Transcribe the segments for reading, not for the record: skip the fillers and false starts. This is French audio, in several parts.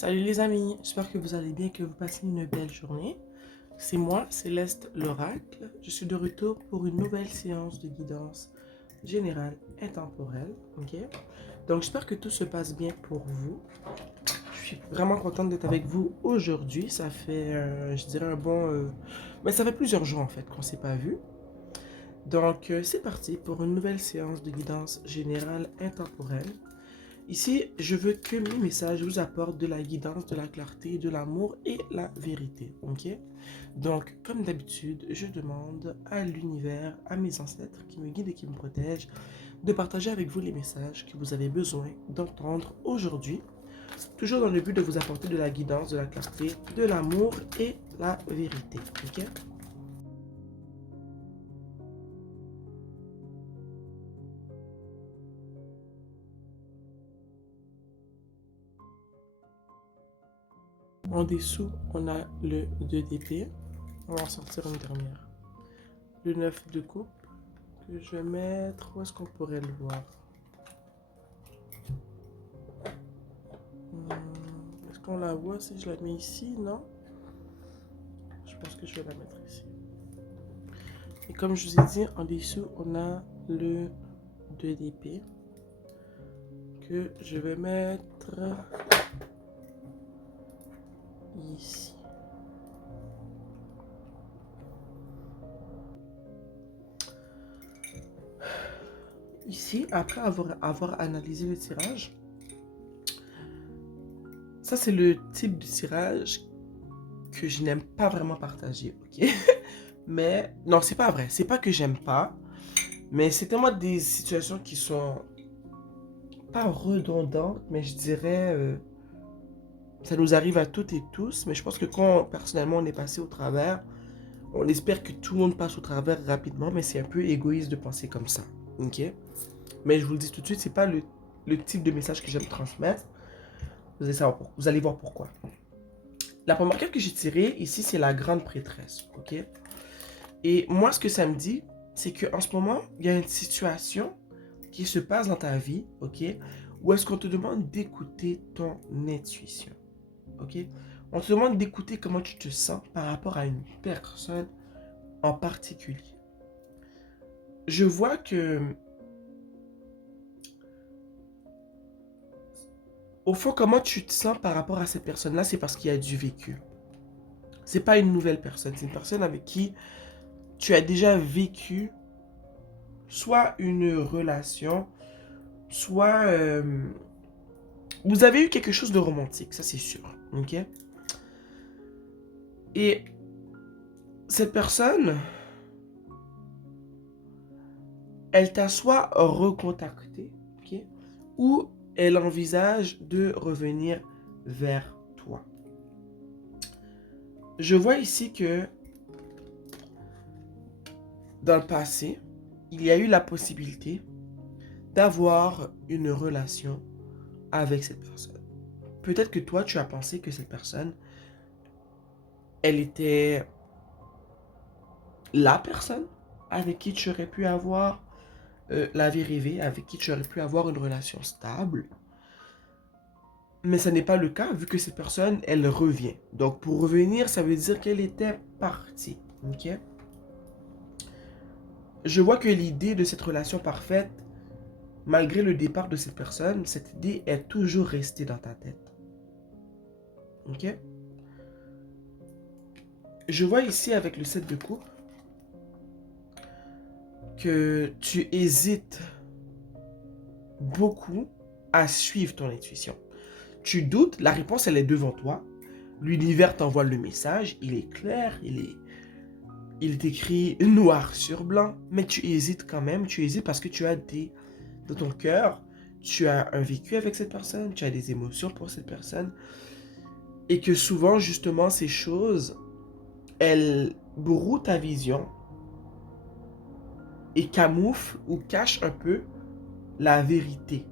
Salut les amis, j'espère que vous allez bien, que vous passez une belle journée. C'est moi, Céleste l'Oracle. Je suis de retour pour une nouvelle séance de guidance générale et temporelle. Ok? Donc j'espère que tout se passe bien pour vous. Je suis vraiment contente d'être avec vous aujourd'hui. Ça fait, je dirais un bon... ça fait plusieurs jours en fait qu'on ne s'est pas vu. Donc c'est parti pour une nouvelle séance de guidance générale intemporelle. Ici, je veux que mes messages vous apportent de la guidance, de la clarté, de l'amour et la vérité. Ok? Donc, comme d'habitude, je demande à l'univers, à mes ancêtres qui me guident et qui me protègent, de partager avec vous les messages que vous avez besoin d'entendre aujourd'hui. Toujours dans le but de vous apporter de la guidance, de la clarté, de l'amour et la vérité. Ok? En dessous, on a le 2 d'épée. On va en sortir une dernière. Le 9 de coupe que je vais mettre. Où est-ce qu'on pourrait le voir? Est-ce qu'on la voit si je la mets ici? Non? Je pense que je vais la mettre ici. Et comme je vous ai dit, en dessous, on a le 2 d'épée que je vais mettre ici. Ici, après avoir analysé le tirage, ça c'est le type de tirage que je n'aime pas vraiment partager, ok? Mais non, c'est pas vrai. C'est pas que j'aime pas, mais c'est tellement des situations qui sont pas redondantes, mais je dirais ça nous arrive à toutes et tous. Mais je pense que quand personnellement on est passé au travers, on espère que tout le monde passe au travers rapidement, mais c'est un peu égoïste de penser comme ça, ok? Mais je vous le dis tout de suite, c'est pas le type de message que j'aime transmettre. Vous allez voir pourquoi. La première carte que j'ai tirée ici, c'est la grande prêtresse, ok? Et moi, ce que ça me dit, c'est qu'en ce moment, il y a une situation qui se passe dans ta vie, ok? Où est-ce qu'on te demande d'écouter ton intuition, ok? On te demande d'écouter comment tu te sens par rapport à une personne en particulier. Je vois que, au fond, comment tu te sens par rapport à cette personne-là, c'est parce qu'il y a du vécu. C'est pas une nouvelle personne, c'est une personne avec qui tu as déjà vécu soit une relation, soit vous avez eu quelque chose de romantique, ça c'est sûr, ok? Et cette personne, elle t'a soit recontacté, ok? Ou elle envisage de revenir vers toi. Je vois ici que dans le passé, il y a eu la possibilité d'avoir une relation avec cette personne. Peut-être que toi, tu as pensé que cette personne, elle était la personne avec qui tu aurais pu avoir la vie rêvée, avec qui tu aurais pu avoir une relation stable. Mais ce n'est pas le cas vu que cette personne, elle revient. Donc pour revenir, ça veut dire qu'elle était partie. Ok? Je vois que l'idée de cette relation parfaite, malgré le départ de cette personne, cette idée est toujours restée dans ta tête. Ok? Je vois ici avec le 7 de coupe que tu hésites beaucoup à suivre ton intuition. Tu doutes, la réponse elle est devant toi. L'univers t'envoie le message, il est clair, il est écrit noir sur blanc, mais tu hésites quand même. Tu hésites parce que tu as dans ton cœur, tu as un vécu avec cette personne, tu as des émotions pour cette personne, et que souvent justement ces choses, elles brouillent ta vision et camouflent ou cachent un peu la vérité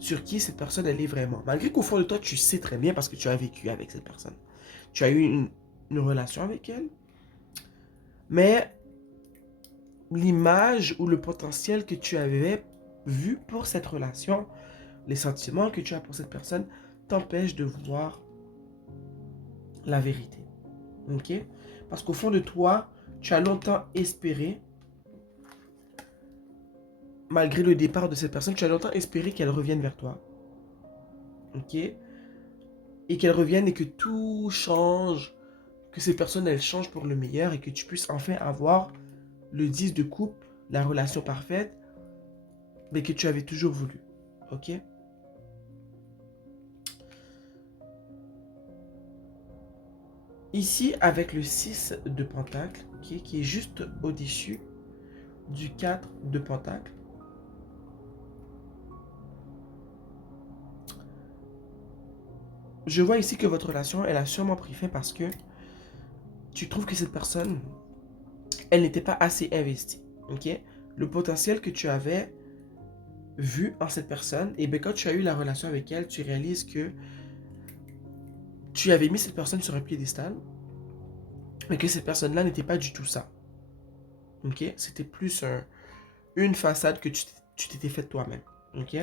sur qui cette personne elle est vraiment. Malgré qu'au fond de toi, tu sais très bien parce que tu as vécu avec cette personne. Tu as eu une relation avec elle, mais l'image ou le potentiel que tu avais vu pour cette relation, les sentiments que tu as pour cette personne, t'empêchent de voir la vérité. Ok? Parce qu'au fond de toi, tu as longtemps espéré, malgré le départ de cette personne, tu as longtemps espéré qu'elle revienne vers toi. Ok? Et qu'elle revienne et que tout change, que ces personnes, elles changent pour le meilleur et que tu puisses enfin avoir le 10 de coupe, la relation parfaite, mais que tu avais toujours voulu. Ok? Ici, avec le 6 de pentacle, okay, qui est juste au-dessus du 4 de pentacle, je vois ici que votre relation, elle a sûrement pris fin parce que tu trouves que cette personne, elle n'était pas assez investie. Ok? Le potentiel que tu avais vu en cette personne, et bien quand tu as eu la relation avec elle, tu réalises que tu avais mis cette personne sur un piédestal, mais que cette personne-là n'était pas du tout ça. Ok? C'était plus une façade que tu t'étais faite toi-même. Ok?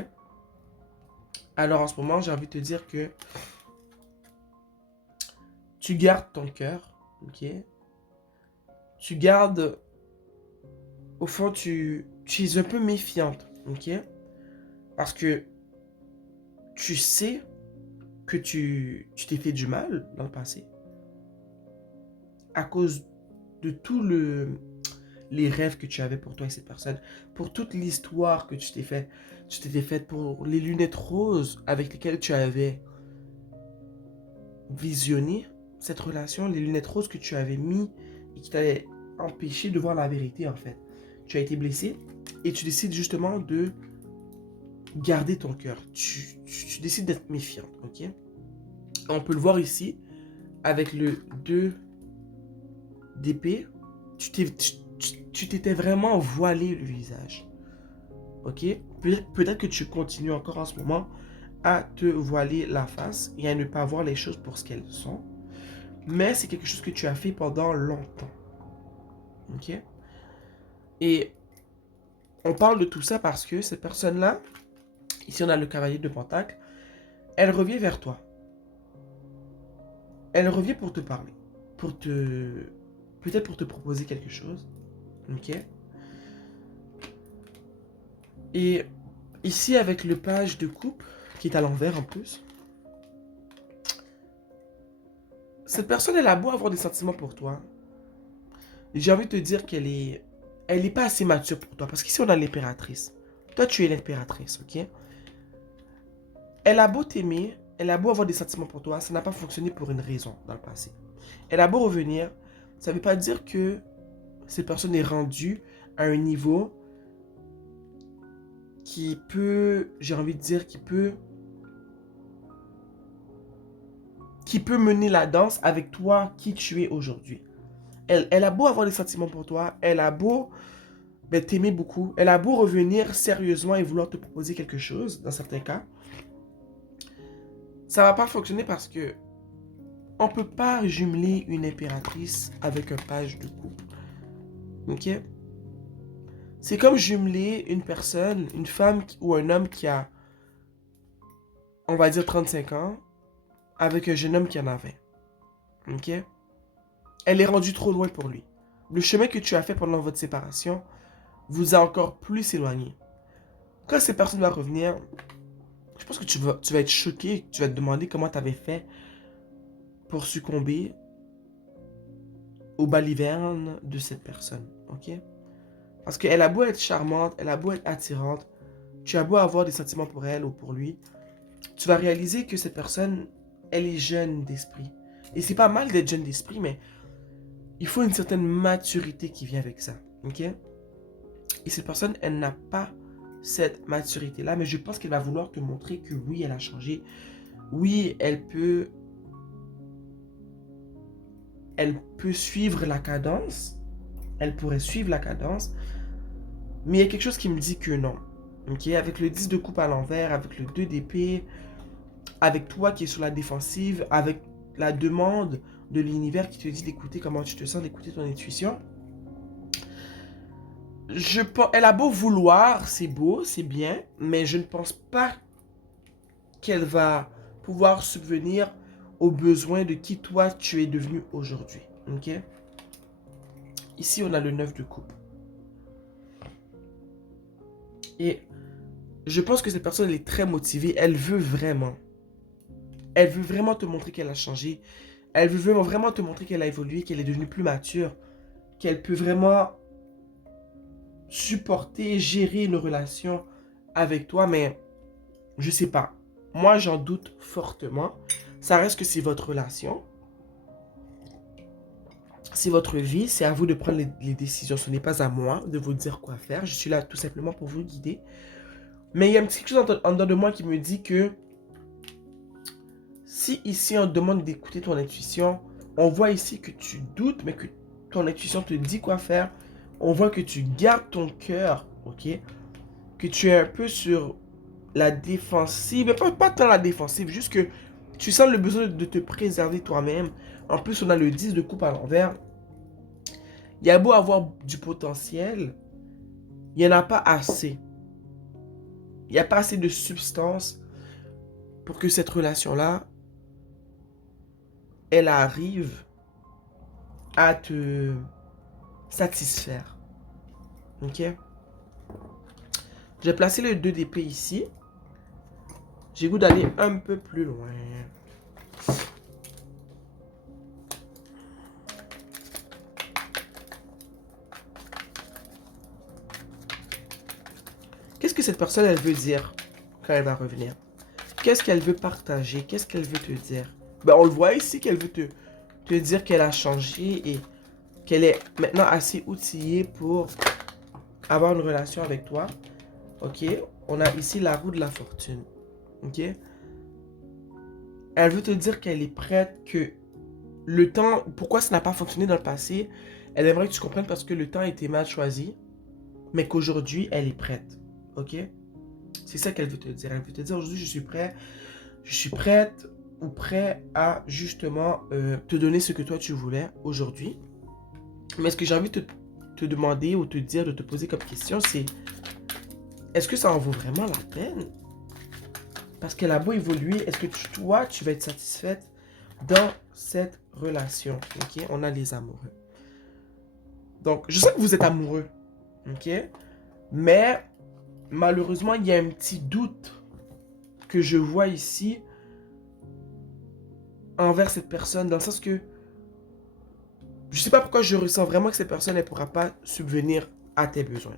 Alors en ce moment, j'ai envie de te dire que tu gardes ton cœur. Ok? Tu gardes, au fond, tu es un peu méfiante. Ok? Parce que tu sais que tu t'es fait du mal dans le passé à cause de les rêves que tu avais pour toi et cette personne, pour toute l'histoire que tu t'étais faite, pour les lunettes roses avec lesquelles tu avais visionné cette relation, les lunettes roses que tu avais mis et qui t'avaient empêché de voir la vérité en fait. Tu as été blessé et tu décides justement de garder ton cœur. Tu décides d'être méfiante, ok? On peut le voir ici avec le 2 d'épée. Tu t'étais vraiment voilé le visage. Ok? Peut-être que tu continues encore en ce moment à te voiler la face et à ne pas voir les choses pour ce qu'elles sont. Mais c'est quelque chose que tu as fait pendant longtemps. Ok? Et on parle de tout ça parce que cette personne-là, ici on a le cavalier de Pentacle, elle revient vers toi. Elle revient pour te parler. Pour te... Peut-être pour te proposer quelque chose. Ok? Et ici avec le page de coupe, qui est à l'envers en plus, cette personne, elle a beau avoir des sentiments pour toi. J'ai envie de te dire qu'elle est... Elle n'est pas assez mature pour toi. Parce qu'ici, on a l'impératrice. Toi, tu es l'impératrice, ok? Elle a beau t'aimer, elle a beau avoir des sentiments pour toi, ça n'a pas fonctionné pour une raison dans le passé. Elle a beau revenir, ça ne veut pas dire que cette personne est rendue à un niveau qui peut, j'ai envie de dire, qui peut mener la danse avec toi, qui tu es aujourd'hui. Elle a beau avoir des sentiments pour toi, elle a beau t'aimer beaucoup, elle a beau revenir sérieusement et vouloir te proposer quelque chose, dans certains cas, ça va pas fonctionner parce que on peut pas jumeler une impératrice avec un page de coupe. Ok? C'est comme jumeler une personne, une femme ou un homme qui a, on va dire 35 ans, avec un jeune homme qui en a 20. Ok? Elle est rendue trop loin pour lui. Le chemin que tu as fait pendant votre séparation vous a encore plus éloigné. Quand cette personne va revenir, je pense que tu vas être choqué, tu vas te demander comment tu avais fait pour succomber aux balivernes de cette personne. Ok? Parce qu'elle a beau être charmante, elle a beau être attirante, tu as beau avoir des sentiments pour elle ou pour lui, tu vas réaliser que cette personne, elle est jeune d'esprit. Et c'est pas mal d'être jeune d'esprit, mais il faut une certaine maturité qui vient avec ça. Ok? Et cette personne, elle n'a pas cette maturité-là, mais je pense qu'elle va vouloir te montrer que oui, elle a changé. Oui, elle peut suivre la cadence. Elle pourrait suivre la cadence. Mais il y a quelque chose qui me dit que non. Ok? Avec le 10 de coupe à l'envers, avec le 2 d'épée, avec toi qui es sur la défensive, avec la demande de l'univers qui te dit d'écouter comment tu te sens, d'écouter ton intuition. Elle a beau vouloir, c'est beau, c'est bien, mais je ne pense pas qu'elle va pouvoir subvenir aux besoins de qui toi tu es devenu aujourd'hui. Ok? Ici, on a le 9 de coupe. Et je pense que cette personne elle est très motivée. Elle veut vraiment. Elle veut vraiment te montrer qu'elle a changé. Elle veut vraiment te montrer qu'elle a évolué, qu'elle est devenue plus mature, qu'elle peut vraiment supporter, gérer une relation avec toi, mais je sais pas. Moi, j'en doute fortement. Ça reste que c'est votre relation. C'est votre vie. C'est à vous de prendre les décisions. Ce n'est pas à moi de vous dire quoi faire. Je suis là tout simplement pour vous guider. Mais il y a un petit quelque chose en dedans de moi qui me dit que si ici on te demande d'écouter ton intuition, on voit ici que tu doutes, mais que ton intuition te dit quoi faire. On voit que tu gardes ton cœur, ok? Que tu es un peu sur la défensive, mais pas tant la défensive, juste que tu sens le besoin de te préserver toi-même. En plus, on a le 10 de coupe à l'envers. Il y a beau avoir du potentiel, il n'y en a pas assez. Il n'y a pas assez de substance pour que cette relation-là, elle arrive à te satisfaire. Ok? J'ai placé le 2 d'épée ici. J'ai goût d'aller un peu plus loin. Qu'est-ce que cette personne, elle veut dire quand elle va revenir? Qu'est-ce qu'elle veut partager? Qu'est-ce qu'elle veut te dire? Ben, on le voit ici qu'elle veut te dire qu'elle a changé et qu'elle est maintenant assez outillée pour avoir une relation avec toi. Ok? On a ici la roue de la fortune. Ok? Elle veut te dire qu'elle est prête, que le temps, pourquoi ça n'a pas fonctionné dans le passé, elle aimerait que tu comprennes parce que le temps a été mal choisi, mais qu'aujourd'hui, elle est prête. Ok? C'est ça qu'elle veut te dire. Elle veut te dire aujourd'hui, je suis prête ou prêt à justement te donner ce que toi tu voulais aujourd'hui. Mais ce que j'ai envie de te demander ou te dire, de te poser comme question, c'est est-ce que ça en vaut vraiment la peine? Parce qu'elle a beau évoluer, est-ce que toi, tu vas être satisfaite dans cette relation? Ok? On a les amoureux. Donc, je sais que vous êtes amoureux. Ok? Mais, malheureusement, il y a un petit doute que je vois ici envers cette personne, dans le sens que je sais pas pourquoi je ressens vraiment que cette personne, elle pourra pas subvenir à tes besoins.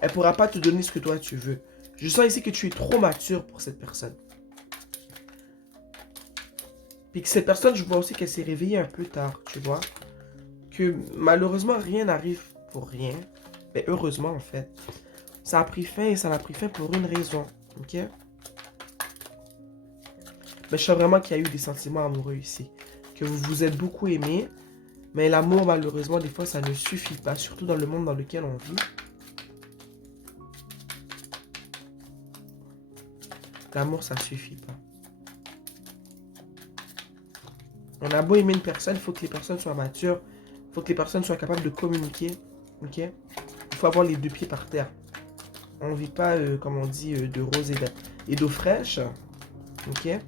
Elle pourra pas te donner ce que toi tu veux. Je sens ici que tu es trop mature pour cette personne. Puis que cette personne, je vois aussi qu'elle s'est réveillée un peu tard, tu vois. Que malheureusement, rien n'arrive pour rien. Mais heureusement, en fait. Ça a pris fin et ça a pris fin pour une raison. Ok? Mais je sens vraiment qu'il y a eu des sentiments amoureux ici. Que vous vous êtes beaucoup aimés. Mais l'amour, malheureusement, des fois, ça ne suffit pas. Surtout dans le monde dans lequel on vit. L'amour, ça suffit pas. On a beau aimer une personne, il faut que les personnes soient matures. Il faut que les personnes soient capables de communiquer. Ok? Il faut avoir les deux pieds par terre. On ne vit pas, comme on dit, de rose et d'eau fraîche. Ok?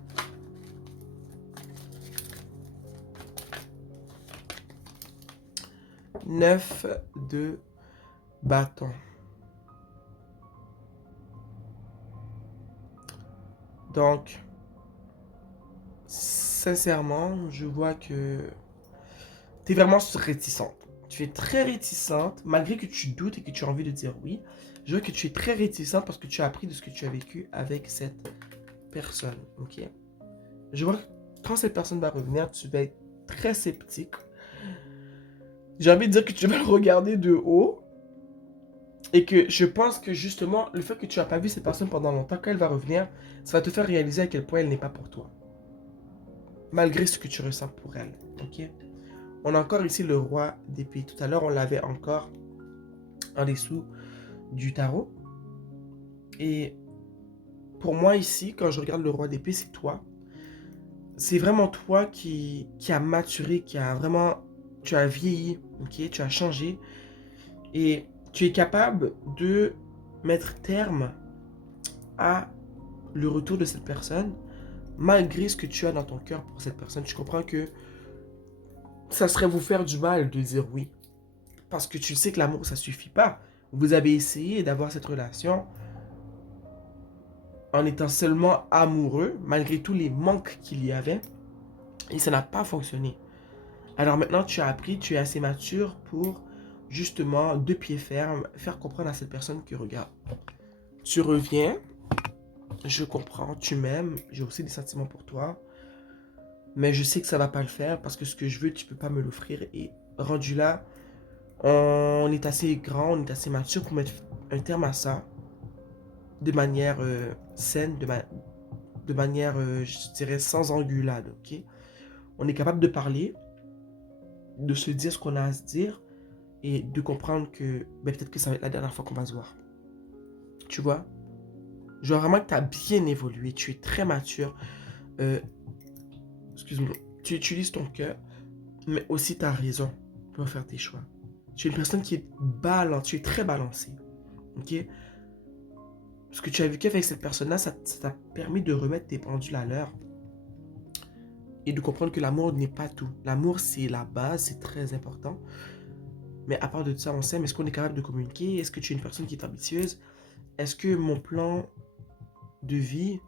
9 de bâton. Donc, sincèrement, je vois que tu es vraiment réticente. Tu es très réticente, malgré que tu doutes et que tu as envie de dire oui. Je vois que tu es très réticente parce que tu as appris de ce que tu as vécu avec cette personne. Ok? Je vois que quand cette personne va revenir, tu vas être très sceptique. J'ai envie de dire que tu vas le regarder de haut. Et que je pense que justement, le fait que tu n'as pas vu cette personne pendant longtemps, quand elle va revenir, ça va te faire réaliser à quel point elle n'est pas pour toi. Malgré ce que tu ressens pour elle. Ok? On a encore ici le roi d'épée. Tout à l'heure, on l'avait encore en dessous du tarot. Et pour moi ici, quand je regarde le roi d'épée, c'est toi. C'est vraiment toi qui a maturé, qui a vraiment... Tu as vieilli, ok? Tu as changé. Et tu es capable de mettre terme à le retour de cette personne, malgré ce que tu as dans ton cœur pour cette personne, tu comprends que ça serait vous faire du mal de dire oui. Parce que tu sais que l'amour, ça suffit pas. Vous avez essayé d'avoir cette relation en étant seulement amoureux, malgré tous les manques qu'il y avait, et ça n'a pas fonctionné. Alors maintenant, tu as appris, tu es assez mature pour justement, de pied ferme, faire comprendre à cette personne que regarde, tu reviens, je comprends, tu m'aimes, j'ai aussi des sentiments pour toi, mais je sais que ça va pas le faire parce que ce que je veux, tu peux pas me l'offrir. Et rendu là, on est assez grand, on est assez mature pour mettre un terme à ça de manière saine, de manière, je dirais, sans angulade, ok? On est capable de parler, de se dire ce qu'on a à se dire et de comprendre que ben, peut-être que ça va être la dernière fois qu'on va se voir. Tu vois? Je vois vraiment que tu as bien évolué, tu es très mature. Euh, excuse-moi, tu utilises ton cœur, mais aussi ta raison pour faire tes choix. Tu es une personne qui est balancée, tu es très balancée. Ok? Ce que tu as vécu avec cette personne-là, ça t'a permis de remettre tes pendules à l'heure et de comprendre que l'amour n'est pas tout. L'amour, c'est la base, c'est très important. Mais à part de ça, on s'aime. Est-ce qu'on est capable de communiquer? Est-ce que tu es une personne qui est ambitieuse? Est-ce que mon plan de vie,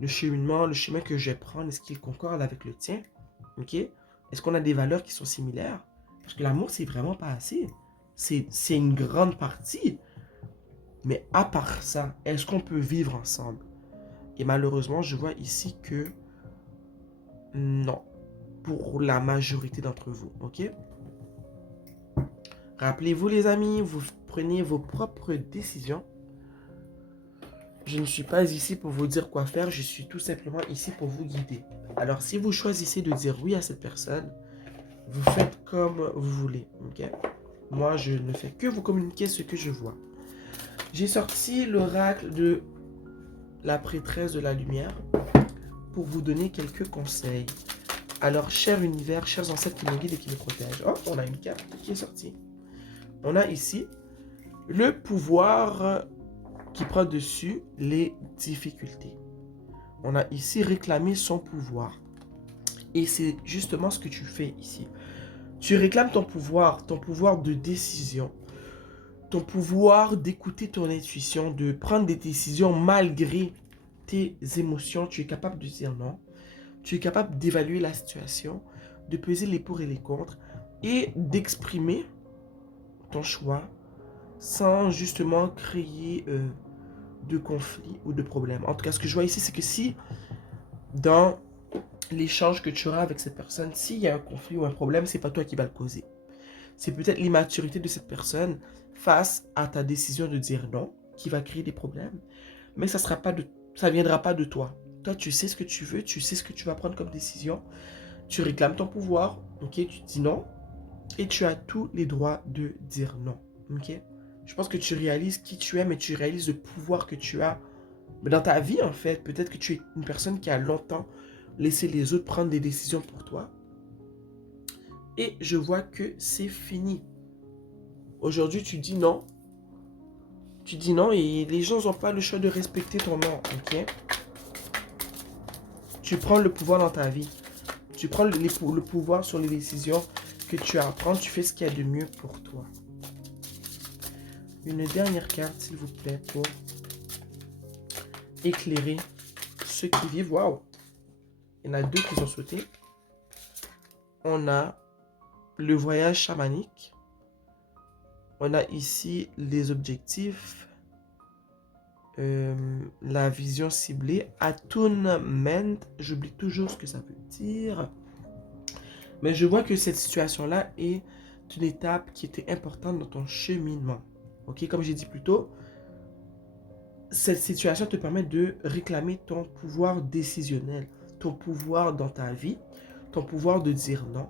le cheminement, le chemin que je vais prendre, est-ce qu'il concorde avec le tien? Ok? Est-ce qu'on a des valeurs qui sont similaires? Parce que l'amour, c'est vraiment pas assez. C'est une grande partie. Mais à part ça, est-ce qu'on peut vivre ensemble? Et malheureusement, je vois ici que non. Pour la majorité d'entre vous, ok? Rappelez-vous les amis, vous prenez vos propres décisions. Je ne suis pas ici pour vous dire quoi faire, je suis tout simplement ici pour vous guider. Alors si vous choisissez de dire oui à cette personne, vous faites comme vous voulez, ok? Moi, je ne fais que vous communiquer ce que je vois. J'ai sorti l'oracle de la prêtresse de la lumière pour vous donner quelques conseils. Alors, cher univers, chers ancêtres qui me guident et qui me protègent. Oh, on a une carte qui est sortie. On a ici le pouvoir qui prend dessus les difficultés. On a ici réclamé son pouvoir. Et c'est justement ce que tu fais ici. Tu réclames ton pouvoir de décision, ton pouvoir d'écouter ton intuition, de prendre des décisions malgré tes émotions. Tu es capable de dire non. Tu es capable d'évaluer la situation, de peser les pour et les contre et d'exprimer ton choix sans justement créer de conflits ou de problèmes. En tout cas, ce que je vois ici, c'est que si dans l'échange que tu auras avec cette personne, s'il y a un conflit ou un problème, c'est pas toi qui vas le causer. C'est peut-être l'immaturité de cette personne face à ta décision de dire non qui va créer des problèmes, mais ça viendra pas de toi. Toi, tu sais ce que tu veux, tu sais ce que tu vas prendre comme décision, tu réclames ton pouvoir, ok, tu dis non, et tu as tous les droits de dire non, ok. Je pense que tu réalises qui tu es, mais tu réalises le pouvoir que tu as dans ta vie, en fait. Peut-être que tu es une personne qui a longtemps laissé les autres prendre des décisions pour toi. Et je vois que c'est fini. Aujourd'hui, tu dis non. Tu dis non et les gens n'ont pas le choix de respecter ton non, ok? Tu prends le pouvoir dans ta vie. Tu prends le pouvoir sur les décisions que tu as à prendre. Tu fais ce qu'il y a de mieux pour toi. Une dernière carte, s'il vous plaît, pour éclairer ceux qui vivent. Waouh! Il y en a deux qui ont sauté. On a le voyage chamanique. On a ici les objectifs. La vision ciblée. Attunement. J'oublie toujours ce que ça veut dire. Mais je vois que cette situation-là est une étape qui était importante dans ton cheminement. Ok, comme j'ai dit plus tôt, cette situation te permet de réclamer ton pouvoir décisionnel, ton pouvoir dans ta vie, ton pouvoir de dire non,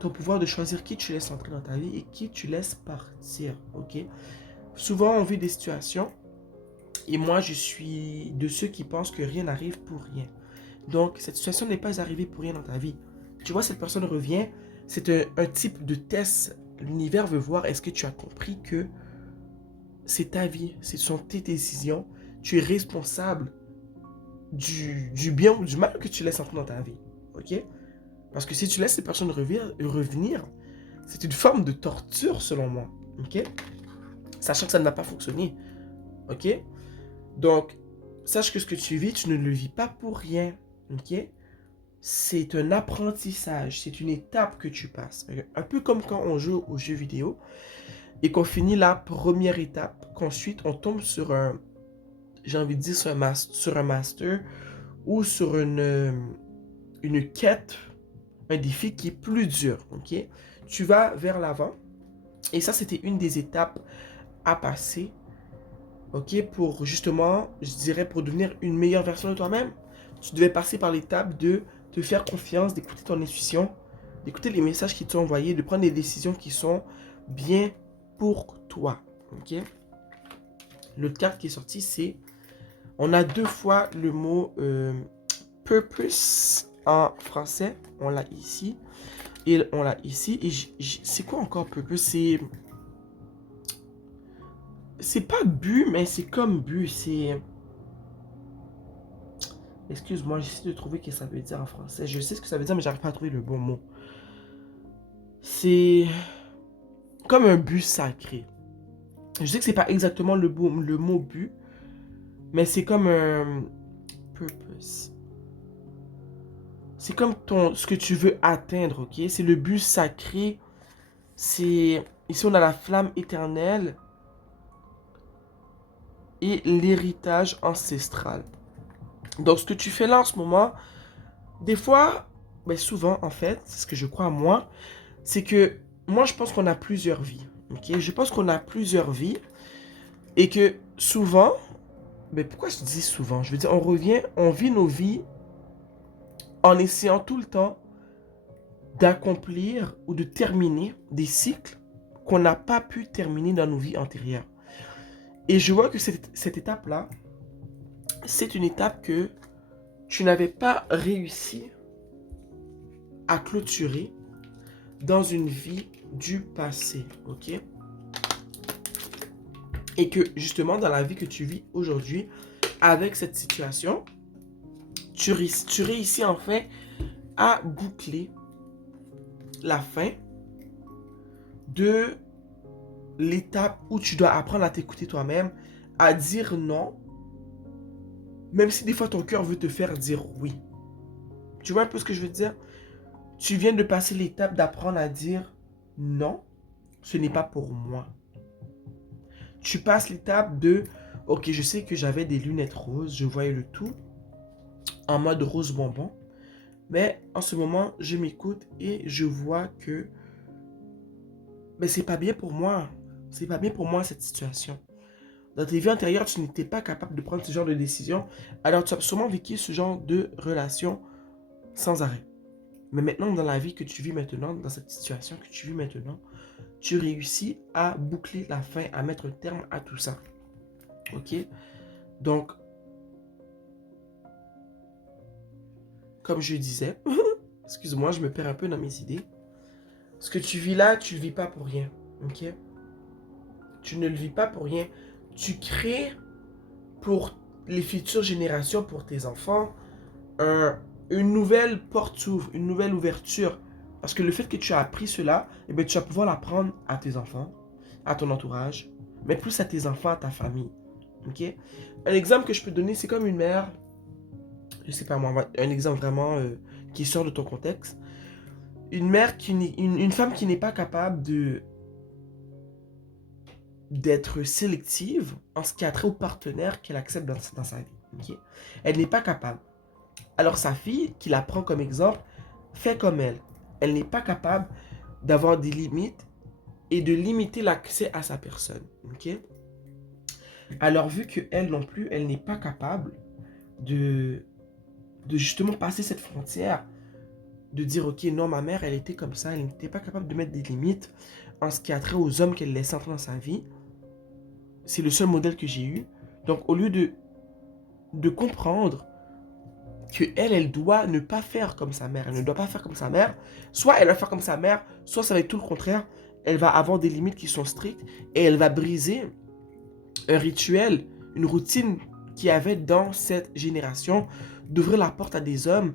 ton pouvoir de choisir qui tu laisses entrer dans ta vie et qui tu laisses partir. Ok, souvent on vit des situations et moi je suis de ceux qui pensent que rien n'arrive pour rien. Donc cette situation n'est pas arrivée pour rien dans ta vie. Tu vois, cette personne revient, c'est un type de test. L'univers veut voir est-ce que tu as compris que c'est ta vie, ce sont tes décisions, tu es responsable du bien ou du mal que tu laisses entrer dans ta vie. Ok? Parce que si tu laisses ces personnes revenir, c'est une forme de torture selon moi. Ok? Sachant que ça ne va pas fonctionner. Ok? Donc, sache que ce que tu vis, tu ne le vis pas pour rien. Ok? C'est un apprentissage, c'est une étape que tu passes. Un peu comme quand on joue aux jeux vidéo et qu'on finit la première étape, qu'ensuite on tombe sur un, j'ai envie de dire sur un master ou sur une quête, un défi qui est plus dur. Ok? Tu vas vers l'avant et ça c'était une des étapes à passer. Ok? Pour justement, je dirais, pour devenir une meilleure version de toi-même, tu devais passer par l'étape de te faire confiance, d'écouter ton intuition, d'écouter les messages qui t'ont envoyés, de prendre des décisions qui sont bien pour toi. Ok? L'autre carte qui est sortie, c'est... On a deux fois le mot purpose en français. On l'a ici. Et on l'a ici. Et c'est quoi encore purpose? C'est pas but, mais c'est comme but. C'est... Excuse-moi, j'essaie de trouver ce que ça veut dire en français. Je sais ce que ça veut dire, mais j'arrive pas à trouver le bon mot. C'est comme un but sacré. Je sais que c'est pas exactement le mot but, mais c'est comme un purpose. C'est comme ce que tu veux atteindre, ok? C'est le but sacré. C'est... Ici, on a la flamme éternelle et l'héritage ancestral. Donc, ce que tu fais là en ce moment, des fois, mais souvent en fait, c'est ce que je crois à moi, c'est que moi je pense qu'on a plusieurs vies. Ok? Je pense qu'on a plusieurs vies et que souvent, mais pourquoi je dis souvent? Je veux dire, on vit nos vies en essayant tout le temps d'accomplir ou de terminer des cycles qu'on n'a pas pu terminer dans nos vies antérieures. Et je vois que cette étape-là, c'est une étape que tu n'avais pas réussi à clôturer dans une vie du passé, ok? Et que justement, dans la vie que tu vis aujourd'hui, avec cette situation, tu réussis enfin à boucler la fin de l'étape où tu dois apprendre à t'écouter toi-même, à dire non, même si des fois ton cœur veut te faire dire oui. Tu vois un peu ce que je veux dire? Tu viens de passer l'étape d'apprendre à dire non, ce n'est pas pour moi. Tu passes l'étape de, ok, je sais que j'avais des lunettes roses, je voyais le tout en mode rose bonbon, mais en ce moment, je m'écoute et je vois que mais c'est pas bien pour moi. C'est pas bien pour moi cette situation. Dans tes vies antérieures, tu n'étais pas capable de prendre ce genre de décision. Alors tu as sûrement vécu ce genre de relation sans arrêt. Mais maintenant, dans la vie que tu vis maintenant, dans cette situation que tu vis maintenant, tu réussis à boucler la fin, à mettre un terme à tout ça. Ok? Donc, comme je disais, excuse-moi, je me perds un peu dans mes idées. Ce que tu vis là, tu ne le vis pas pour rien. Ok? Tu ne le vis pas pour rien. Tu crées pour les futures générations, pour tes enfants, une nouvelle porte s'ouvre, une nouvelle ouverture. Parce que le fait que tu as appris cela, eh bien, tu vas pouvoir l'apprendre à tes enfants, à ton entourage, mais plus à tes enfants, à ta famille. Ok? Un exemple que je peux donner, c'est comme une mère, je sais pas moi, un exemple vraiment qui sort de ton contexte. Une mère une femme qui n'est pas capable d'être sélective en ce qui a trait au partenaire qu'elle accepte dans sa vie. Okay? Elle n'est pas capable. Alors sa fille, qui la prend comme exemple, fait comme elle. Elle n'est pas capable d'avoir des limites et de limiter l'accès à sa personne. Okay? Alors vu qu'elle non plus, elle n'est pas capable de justement passer cette frontière, de dire ok, non, ma mère, elle était comme ça, elle n'était pas capable de mettre des limites en ce qui a trait aux hommes qu'elle laisse entrer dans sa vie. C'est le seul modèle que j'ai eu. Donc, au lieu de comprendre que elle doit ne pas faire comme sa mère, elle ne doit pas faire comme sa mère, soit elle va faire comme sa mère, soit ça va être tout le contraire. Elle va avoir des limites qui sont strictes et elle va briser un rituel, une routine qu'il y avait dans cette génération d'ouvrir la porte à des hommes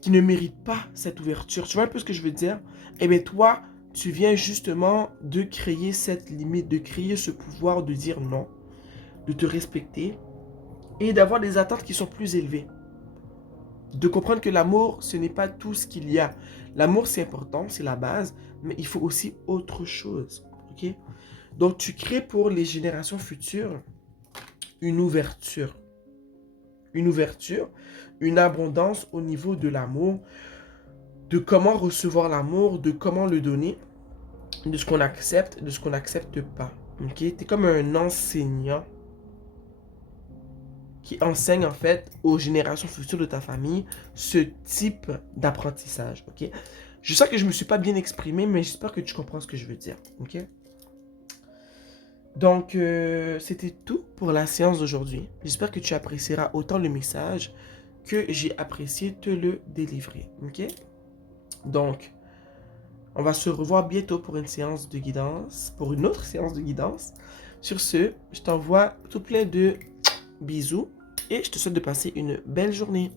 qui ne méritent pas cette ouverture. Tu vois un peu ce que je veux dire? Eh bien, toi, tu viens justement de créer cette limite, de créer ce pouvoir de dire non, de te respecter et d'avoir des attentes qui sont plus élevées. De comprendre que l'amour, ce n'est pas tout ce qu'il y a. L'amour, c'est important, c'est la base, mais il faut aussi autre chose. Ok? Donc, tu crées pour les générations futures une ouverture. Une ouverture, une abondance au niveau de l'amour, de comment recevoir l'amour, de comment le donner, de ce qu'on accepte, de ce qu'on n'accepte pas. Ok? Tu es comme un enseignant qui enseigne en fait aux générations futures de ta famille ce type d'apprentissage. Ok? Je sais que je ne me suis pas bien exprimé, mais j'espère que tu comprends ce que je veux dire. Ok? Donc, c'était tout pour la séance d'aujourd'hui. J'espère que tu apprécieras autant le message que j'ai apprécié te le délivrer. Ok? Donc, on va se revoir bientôt pour une séance de guidance, pour une autre séance de guidance. Sur ce, je t'envoie tout plein de bisous et je te souhaite de passer une belle journée.